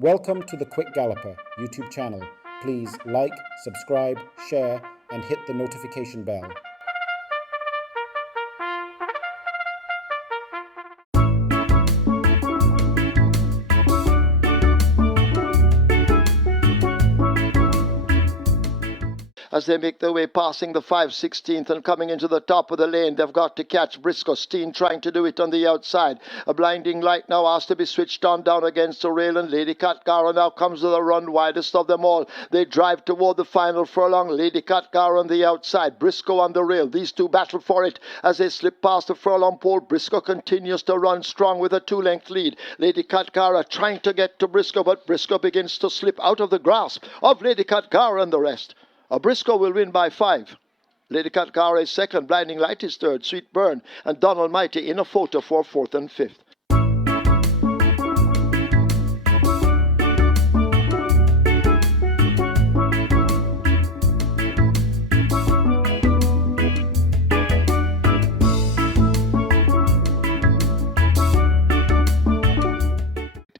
Welcome to the Quick Galloper YouTube channel. Please like, subscribe, share and hit the notification bell. As they make their way passing the 5/16th and coming into the top of the lane, they've got to catch Briscoe. Steen trying to do it on the outside. A blinding light now has to be switched on down against the rail, and Lady Katgara now comes to the run, widest of them all. They drive toward the final furlong. Lady Katgara on the outside, Briscoe on the rail. These two battle for it as they slip past the furlong pole. Briscoe continues to run strong with a 2-length lead. Lady Katgara trying to get to Briscoe, but Briscoe begins to slip out of the grasp of Lady Katgara and the rest. Briscoe will win by 5. Lady Katgara is second, Blinding Light is third, Sweet Burn and Don Almighty in a photo for 4th and 5th.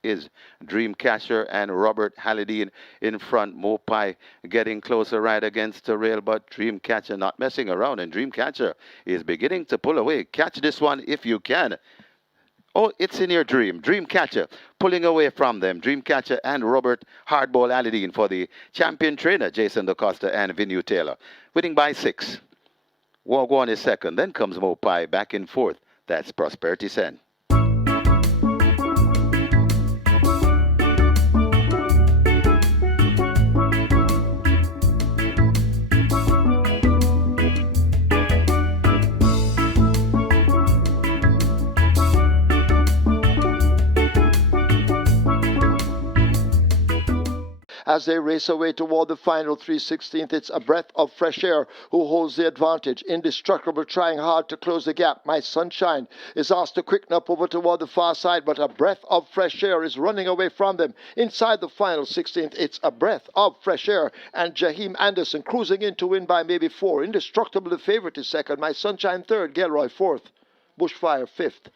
Is Dreamcatcher and Robert Hallidine in front. Mopai getting closer right against the rail, but Dreamcatcher not messing around, and Dreamcatcher is beginning to pull away. Catch this one if you can. Oh, it's in your dream. Dreamcatcher pulling away from them. Dreamcatcher and Robert Hardball Hallidine for the champion trainer, Jason DaCosta and Vinu Taylor. Winning by 6. Wagwan is second. Then comes Mopai back in 4th. That's Prosperity Sen. As they race away toward the final 3/16th, it's A Breath of Fresh Air who holds the advantage. Indestructible trying hard to close the gap. My Sunshine is asked to quicken up over toward the far side, but A Breath of Fresh Air is running away from them. Inside the final 16th, it's A Breath of Fresh Air and Jaheim Anderson cruising in to win by maybe 4. Indestructible the favorite is second. My Sunshine third. Gilroy fourth. Bushfire fifth.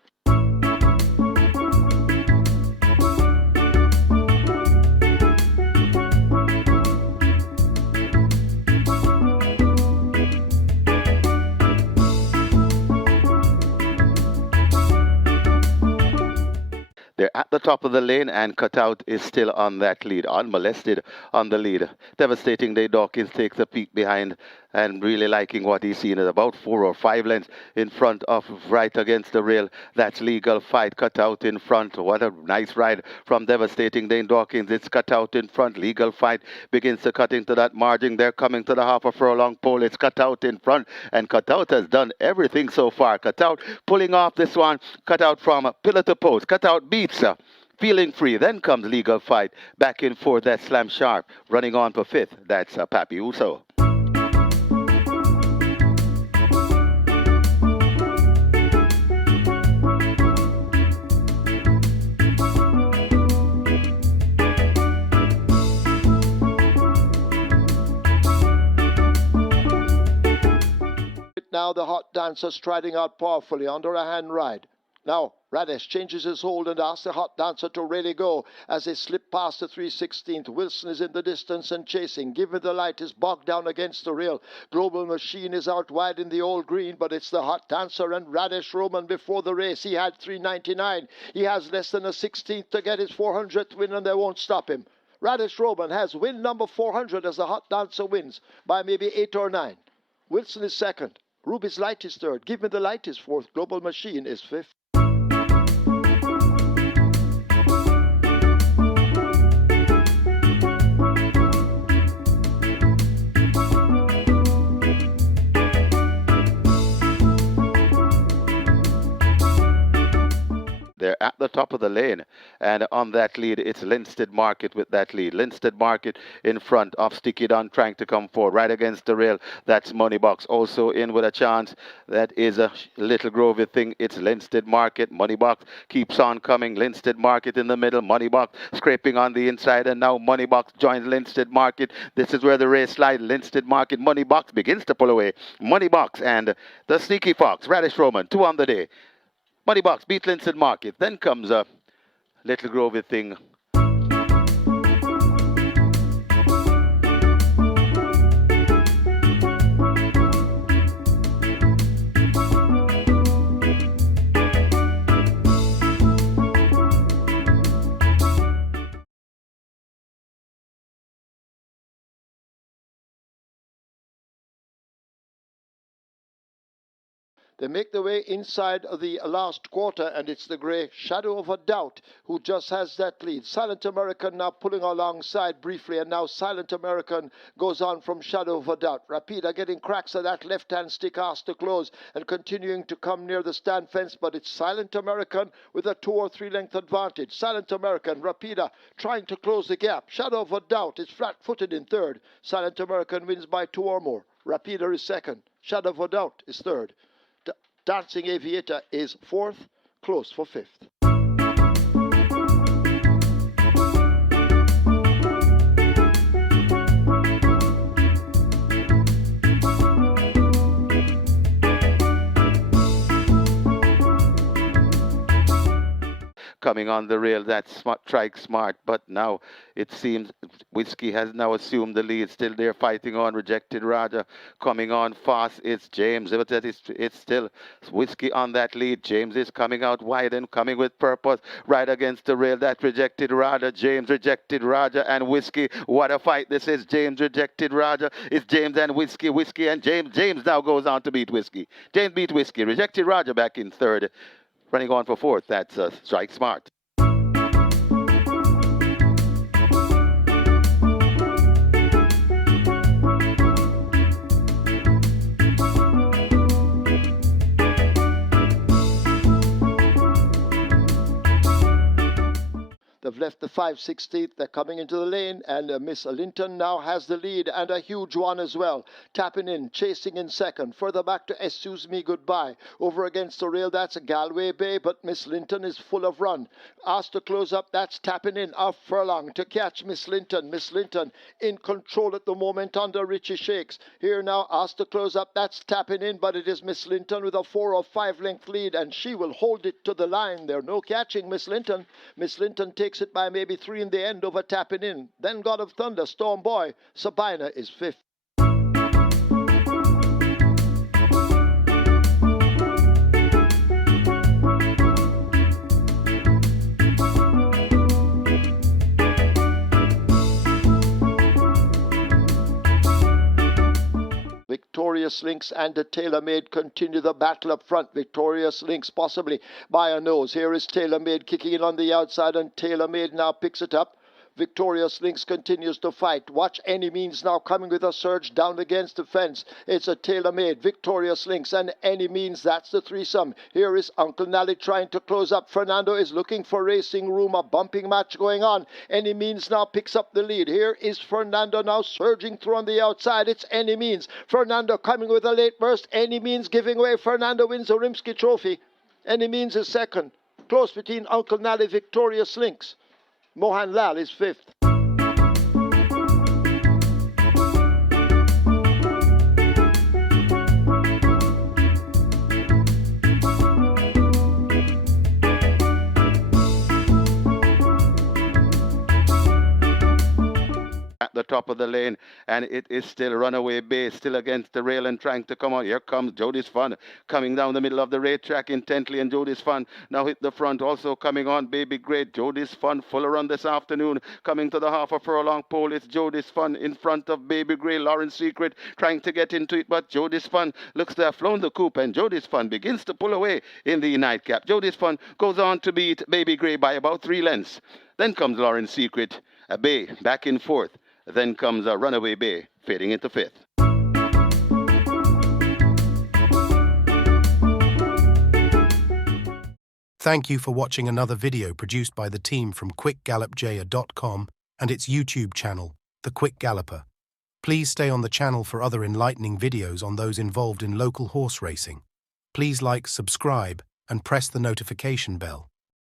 They're at the top of the lane, and Cutout is still on that lead, unmolested on the lead. Devastating Day Dawkins takes a peek behind and really liking what he's seen at about 4 or 5 lengths in front of right against the rail. That's Legal Fight. Cutout in front. What a nice ride from Devastating Day Dawkins. It's Cutout in front. Legal Fight begins to cut into that margin. They're coming to the half a furlong pole. It's Cutout in front, and Cutout has done everything so far. Cutout pulling off this one. Cutout from pillar to post. Cutout beats her. Feeling Free. Then comes Legal Fight. Back in 4th. That's Slam Sharp. Running on for 5th. That's Papi Uso. Now the Hot Dancer striding out powerfully under a hand ride. Now Radesh changes his hold and asks the Hot Dancer to really go as they slip past the 3/16th. Wilson is in the distance and chasing. Give Me the Light is bogged down against the rail. Global Machine is out wide in the old green, but it's the Hot Dancer and Radesh Roman before the race. He had 3.99. He has less than a 16th to get his 400th win, and they won't stop him. Radesh Roman has win number 400 as the Hot Dancer wins by maybe 8 or 9. Wilson is second. Ruby's Light is third. Give Me the Light is fourth. Global Machine is fifth. They're at the top of the lane, and on that lead, it's Linstead Market with that lead. Linstead Market in front of Sticky Don trying to come forward right against the rail. That's Moneybox also in with a chance. That is a Little Grovey thing. It's Linstead Market. Moneybox keeps on coming. Linstead Market in the middle. Moneybox scraping on the inside, and now Moneybox joins Linstead Market. This is where the race slides. Linstead Market. Moneybox begins to pull away. Moneybox and the Sneaky Fox. Radish Roman, 2 on the day. Moneybox beat Linstead Market. Then comes a Little Grovey thing They make their way inside of the last quarter, and it's the grey Shadow of a Doubt who just has that lead. Silent American now pulling alongside briefly, and now Silent American goes on from Shadow of a Doubt. Rapida getting cracks of that left-hand stick, asked to close, and continuing to come near the stand fence, but it's Silent American with a 2 or 3 length advantage. Silent American, Rapida trying to close the gap. Shadow of a Doubt is flat-footed in third. Silent American wins by 2 or more. Rapida is second. Shadow of a Doubt is third. Dancing Aviator is fourth, close for fifth. Coming on the rail, that's Strike Smart, but now it seems Whiskey has now assumed the lead. Still there fighting on. Rejected Raja coming on fast. It's James, but it's still Whiskey on that lead. James is coming out wide and coming with purpose right against the rail. That Rejected Raja, James, Rejected Raja and Whiskey. What a fight this is. James, Rejected Raja. It's James and Whiskey, Whiskey and James. James now goes on to beat Whiskey. James beat Whiskey. Rejected Raja back in third. Running on for fourth, that's Strike Smart. They've left the 5/16th. They're coming into the lane, and Miss Linton now has the lead, and a huge one as well. Tapping in, chasing in second. Further back to Excuse Me Goodbye. Over against the rail, that's a Galway Bay, but Miss Linton is full of run. Asked to close up, that's Tapping In. A furlong to catch Miss Linton. Miss Linton in control at the moment under Richie Shakes. Here now, asked to close up, that's Tapping In, but it is Miss Linton with a 4 or 5 length lead, and she will hold it to the line. There's no catching Miss Linton. Miss Linton takes it by maybe 3 in the end over Tapping In. Then God of Thunder, Storm Boy, Sabina is fifth. Victorious Lynx and the Tailor Made continue the battle up front. Victorious Lynx possibly by a nose. Here is Tailor Made kicking in on the outside, and Tailor Made now picks it up. Victorious Lynx continues to fight. Watch Any Means now coming with a surge down against the fence. It's a Tailor Made, Victorious Lynx and Any Means. That's the threesome. Here is Uncle Nally trying to close up. Fernando is looking for racing room. A bumping match going on. Any Means now picks up the lead. Here is Fernando now surging through on the outside. It's Any Means. Fernando coming with a late burst. Any Means giving way. Fernando wins the Rimsky Trophy. Any Means is second. Close between Uncle Nally, Victorious Lynx. Mohan Lal is fifth. At the top of the lane, and it is still Runaway Bay, still against the rail and trying to come on. Here comes Jody's Fun coming down the middle of the racetrack intently, and Jody's Fun now hit the front, also coming on Baby Great. Jody's Fun full run this afternoon, coming to the half a furlong pole. It's Jody's Fun in front of Baby Grey. Lauren's Secret trying to get into it, but Jody's Fun looks to have flown the coop, and Jody's Fun begins to pull away in the nightcap. Jody's Fun goes on to beat Baby Grey by about 3 lengths. Then comes Lauren's Secret, a Bay back in fourth. Then comes a Runaway Bay, fading into fifth. Thank you for watching another video produced by the team from QuickGallopJaya.com and its YouTube channel, The Quick Galloper. Please stay on the channel for other enlightening videos on those involved in local horse racing. Please like, subscribe, and press the notification bell.